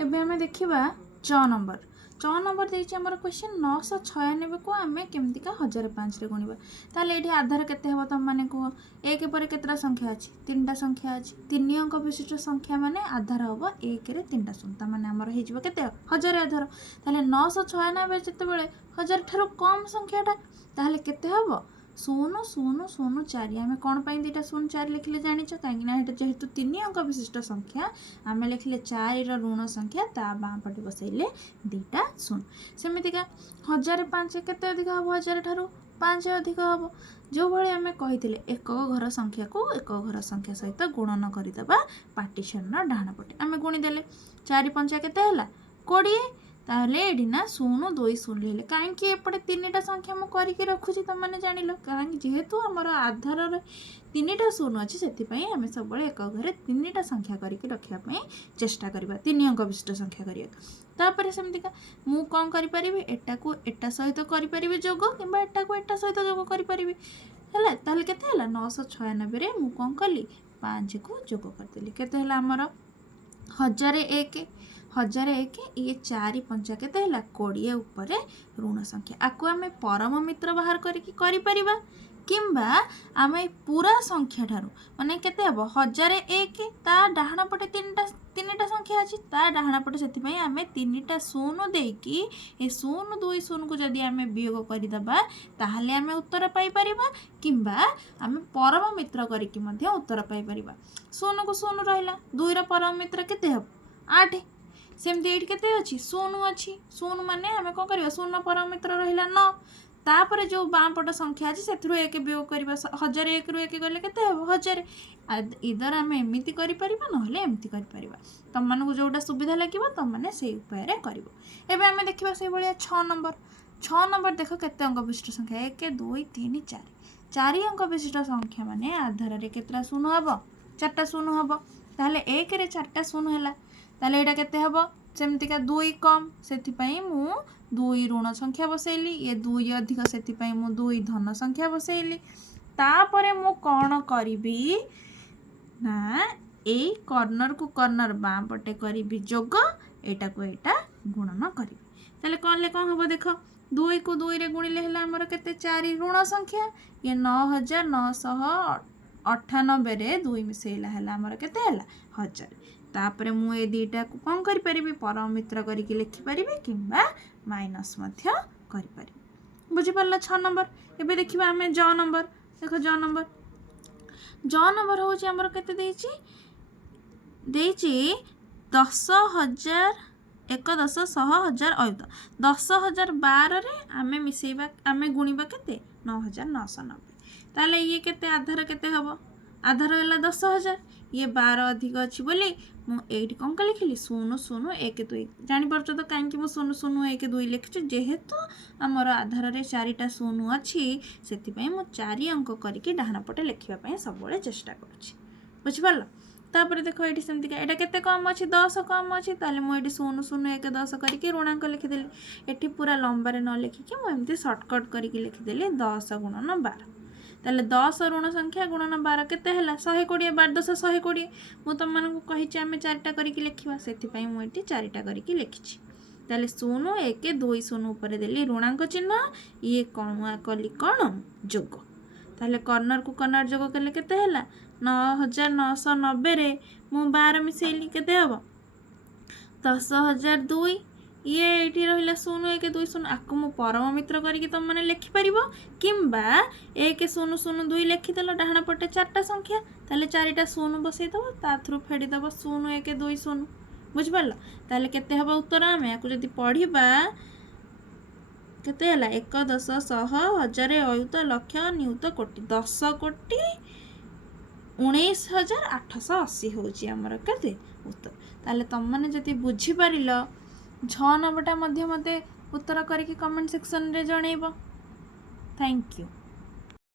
एबे आमे देखिबा 6 नंबर 6 नंबर देछि हमर क्वेश्चन 996 को आमे केमतिका 1005 रे गुणिबा ताले एठी आधार केते हबो तम माने को एक पर केतरा संख्या अछि तीनटा संख्या अछि तीन अंक विशिष्ट संख्या माने आधार हबो 1 रे तीनटा शून्य माने हमर हे जिवो केते 1000 आधार ताले 996 जते बेले 1000 थारो कम संख्याटा ताले केते हबो 0004 आमे कोन पई दीटा 04 लिखले जानिछ काहे ना हेटा जेहेतु तीन अंक विशिष्ट संख्या आमे लिखले 4 रो ऋण संख्या ता बाम पटे बसैले दीटा 0 सेमितिका 1005 केते अधिक हबो 1000 थारो 5 अधिक हबो जो भले आमे कहिथिले एक घर संख्या को एक घर संख्या सहित गुणन करिदबा पार्टीशन न डाहण पटे आमे गुणी देले 4 5 केते हला 20 ताहले एडी ना 0 2 0 लेले काहे कि एपटे तीनटा संख्या मु करि के रखुची त माने जानिलो काहे जेहेतु हमर आधार रे तीनटा 0 अछि सेति पई हमें सब बळे एक घरे तीनटा संख्या करि के रखिया पई चेष्टा करबा तीन अंक विशिष्ट संख्या करिया तापरे सेमतिका मु कोन करि परिबे एटा को एटा सहित करि परिबे जोग किबा एटा को एटा सहित जोग करि परिबे हला ताहले केते हला 996 रे मु कोन कली 5 को जोग कर देली केते हला हमर 1001 ये 4 5 केते हला 20 ऊपर ऋण संख्या आकु आमे परम मित्र बाहर करि परिबा किंबा आमे पूरा संख्या ठारू माने केते हबो 1001 ता डाहण पटे तीनटा संख्या अछि ता डाहण पटे सेति पई आमे तीनटा 0 देकी ए 0 2 0 को जदी आमे वियोग करि दबा ताहाले आमे उत्तर पाई परिबा किंबा आमे परम मित्र करिकि मध्ये उत्तर पाई परिबा 0 को 0 रहला 2 रो परम मित्र केते हबो 8 सेमती एट केते अछि 0 अछि 0 माने आमे को करबा 0 परम मित्र रहिला 9 तापरे जो बाम पट संख्या अछि सेथरु एक वियोग करबा 1001 रु 1 गले केते हबो 1000 इधर आमे एमिति करि परिबा नहले एमिति करि परिबा तम माने को जोटा सुविधा लागिबो तम माने सेही उपाय रे करबो एबे आमे देखिबा सेही बलिया 6 नंबर देखो केते अंक विशिष्ट संख्या 1 2 3 4 4 अंक विशिष्ट संख्या माने आधार रे केतरा 0 हबो 4टा 0 हबो ताले 1 रे 4टा 0 हला ताले एटा केते हबो सेमतिका 2 कम सेति पई मु 2 ऋण संख्या बसैली ये 2 अधिक सेति पई मु 2 धन संख्या बसैली तापरे मु कोन करिबी ना ए कॉर्नर को कॉर्नर बाम पटे करिबी जोग एटा को एटा गुणन करिबी ताले कोन ले कोन हबो देखो 2 को 2 रे गुणिले हला हमर केते 4 ऋण संख्या ये 9998 रे 2 मिसेला हला हमर केते हला 1000 तापरे मु ए दीटा को कोन करि परिबी परम मित्र करि के लिखि परिबी किंबा माइनस मध्य करि परिबी बुझि परला 6 नंबर एबे देखिबा हमें ज नंबर देखो ज नंबर होची हमर केते देछि 10000 10,100,000 अयुत 10,012 रे आमे मिसेबा आमे गुणिबा केते 9,990 ताले ये केते आधार केते हबो आधार हला 10,000 ये 12 अधिक अछि बोली मु एठी कोन का लिखिली 0 0 1 2 जानि परछो तो काहे कि मु 0 0 1 2 लिखछु जेहेतु हमर आधार रे 4टा 0 अछि सेति पई मु 4 अंक करि के डाहना पटे लिखिबा पई सब बळे चेष्टा करछि बुझि परला तापरे देखो एठी सेमति का एटा केते कम अछि 10 कम अछि ताले मु एठी 0 0 1 10 करि के ऋणांक लिखि देली एठी पूरा लंबा रे न लिखि के मु एमति शॉर्टकट करि के लिखि देली 10 गुणन 12 ताले 10 ऋण संख्या गुणन 12 केते हला 120 12 10 120 मु तम मानकु कहिछि आमे 4टा करि के लिखिबा सेति पई मु एठी 4टा करि के लिखिछि ताले 0 1 2 0 ऊपर देली ऋणांक चिन्ह ये कोन कली कोन जोग ताले कॉर्नर को कॉर्नर जोग कले केते हला 9990 रे मु 12 मिसेली केते हबो 10002 ये एठी रहिला 0 1 2 0 आकु मु परम मित्र करि के तम माने लिखि परिबो किंबा 1 0 0 2 लिखि देलो डाहना पटे 4टा संख्या ताले 4टा 0 बसै दबो ता थ्रु फेडी दबो 0 1 2 0 बुझ परला ताले केते हबो उत्तर आमे आकु जदी पढिबा केते हला 1 10 100 1000 अयुत लक्ष नियुत कोटि 10 कोटि 19,880 होची हमर केते उत्तर ताले तम माने जदी बुझी परिलो 6 नंबरटा मध्य मते उत्तर करिके कमेंट सेक्शन रे जणैबो थैंक यू।